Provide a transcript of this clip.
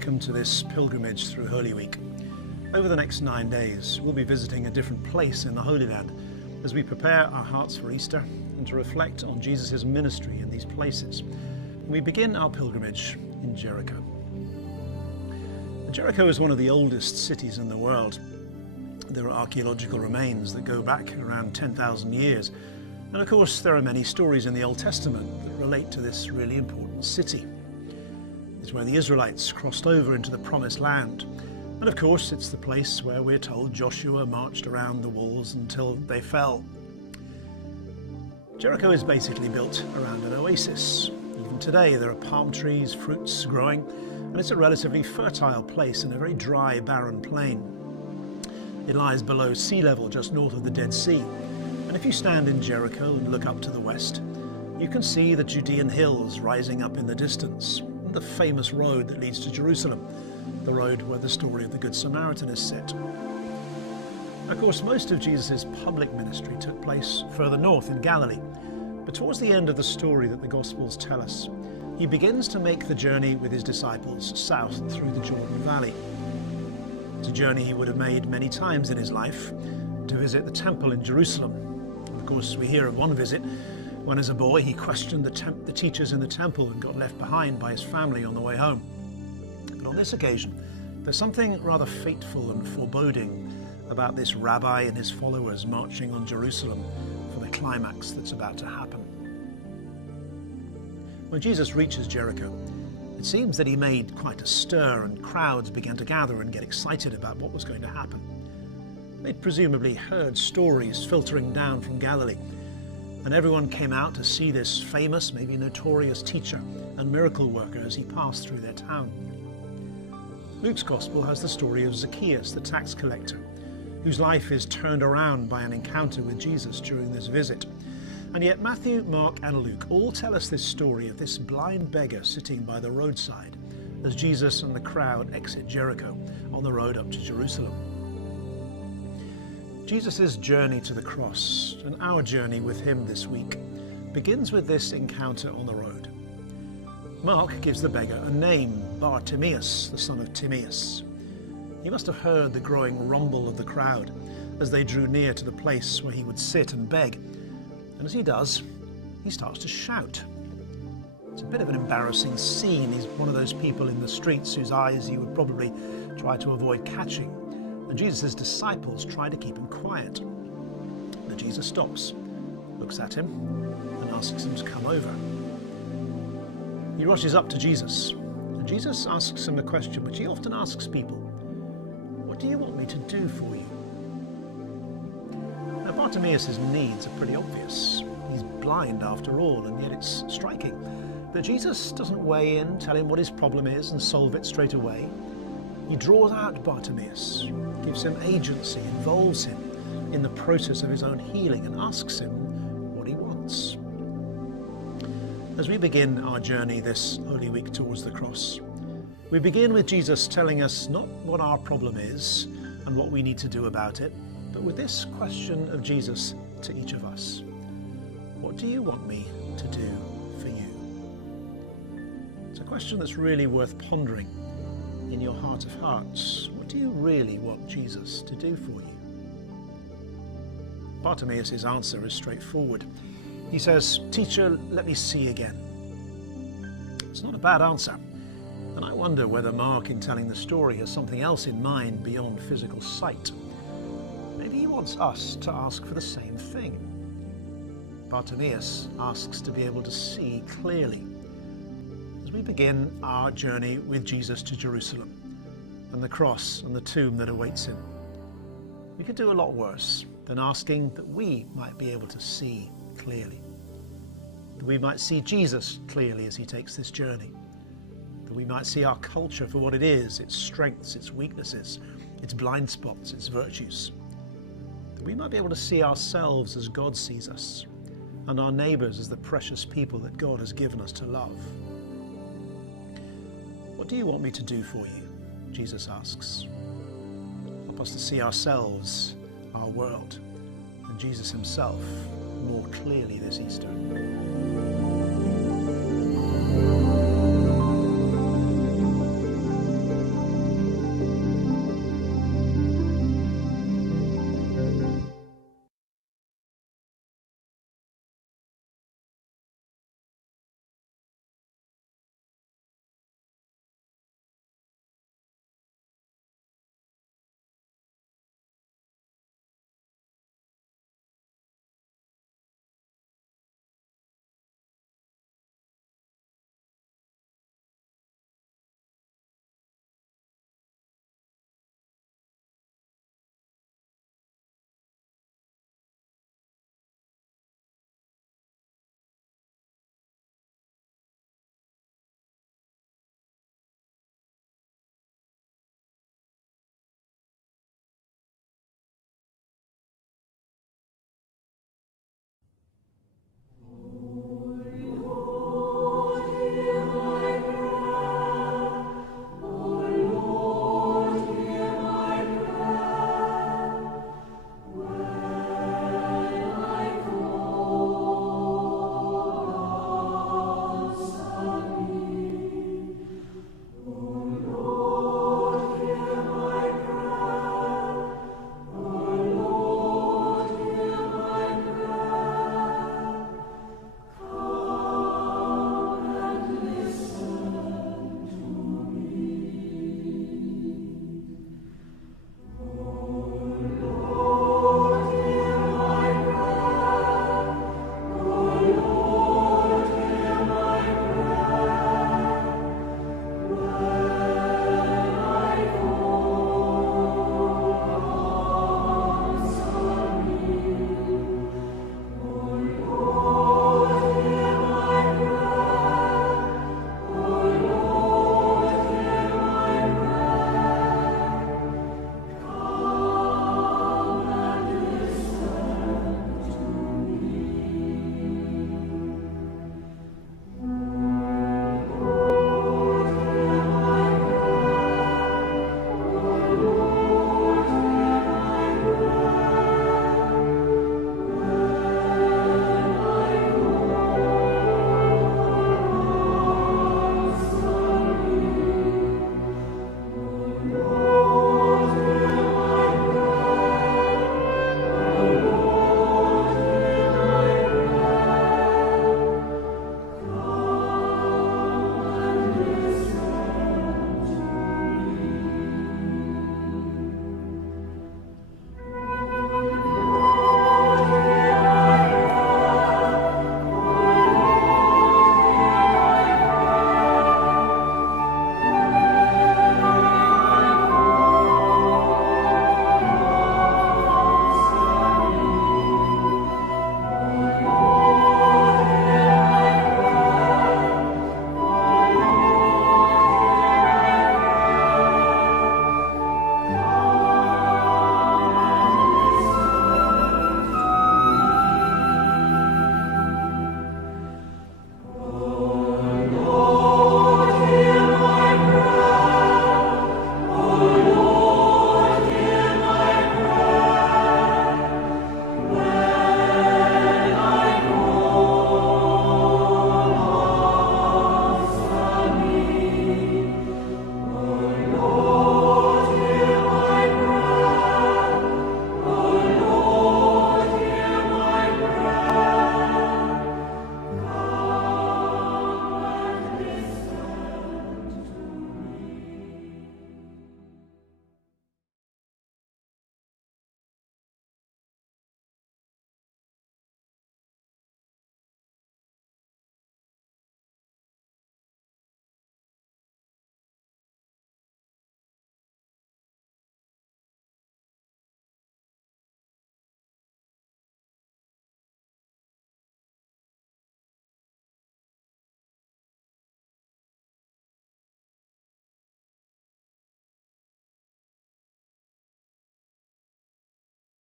welcome to this pilgrimage through Holy Week. Over the next 9 days, we'll be visiting a different place in the Holy Land as we prepare our hearts for Easter and to reflect on Jesus' ministry in these places. We begin our pilgrimage in Jericho. Jericho is one of the oldest cities in the world. There are archaeological remains that go back around 10,000 years. And of course, there are many stories in the Old Testament that relate to this really important city. It's where the Israelites crossed over into the Promised Land. And of course, it's the place where we're told Joshua marched around the walls until they fell. Jericho is basically built around an oasis. Even today, there are palm trees, fruits growing, and it's a relatively fertile place in a very dry, barren plain. It lies below sea level, just north of the Dead Sea. And if you stand in Jericho and look up to the west, you can see the Judean hills rising up in the distance, and the famous road that leads to Jerusalem, the road where the story of the Good Samaritan is set. Of course, most of Jesus' public ministry took place further north in Galilee, but towards the end of the story that the Gospels tell us, he begins to make the journey with his disciples south through the Jordan Valley. It's a journey he would have made many times in his life, to visit the temple in Jerusalem. Of course, we hear of one visit when as a boy he questioned the teachers in the temple and got left behind by his family on the way home. But on this occasion, there's something rather fateful and foreboding about this rabbi and his followers marching on Jerusalem for the climax that's about to happen. When Jesus reaches Jericho, it seems that he made quite a stir and crowds began to gather and get excited about what was going to happen. They'd presumably heard stories filtering down from Galilee, and everyone came out to see this famous, maybe notorious teacher and miracle worker as he passed through their town. Luke's Gospel has the story of Zacchaeus, the tax collector, whose life is turned around by an encounter with Jesus during this visit. And yet Matthew, Mark and Luke all tell us this story of this blind beggar sitting by the roadside as Jesus and the crowd exit Jericho on the road up to Jerusalem. Jesus' journey to the cross and our journey with him this week begins with this encounter on the road. Mark gives the beggar a name, Bartimaeus, the son of Timaeus. He must have heard the growing rumble of the crowd as they drew near to the place where he would sit and beg. And as he does, he starts to shout. It's a bit of an embarrassing scene. He's one of those people in the streets whose eyes he would probably try to avoid catching. And Jesus' disciples try to keep him quiet. But Jesus stops, looks at him, and asks him to come over. He rushes up to Jesus, and Jesus asks him a question which he often asks people. What do you want me to do for you? Now, Bartimaeus' needs are pretty obvious. He's blind after all, and yet it's striking that Jesus doesn't weigh in, tell him what his problem is and solve it straight away. He draws out Bartimaeus, gives him agency, involves him in the process of his own healing and asks him what he wants. As we begin our journey this Holy Week towards the cross, we begin with Jesus telling us not what our problem is and what we need to do about it, but with this question of Jesus to each of us. What do you want me to do for you? It's a question that's really worth pondering in your heart of hearts. What do you really want Jesus to do for you? Bartimaeus' answer is straightforward. He says, "Teacher, let me see again." It's not a bad answer. And I wonder whether Mark, in telling the story, has something else in mind beyond physical sight. Maybe he wants us to ask for the same thing. Bartimaeus asks to be able to see clearly. As we begin our journey with Jesus to Jerusalem and the cross and the tomb that awaits him, we could do a lot worse than asking that we might be able to see clearly, that we might see Jesus clearly as he takes this journey, that we might see our culture for what it is, its strengths, its weaknesses, its blind spots, its virtues, that we might be able to see ourselves as God sees us and our neighbours as the precious people that God has given us to love. What do you want me to do for you? Jesus asks. Help us to see ourselves, our world, and Jesus himself more clearly this Easter.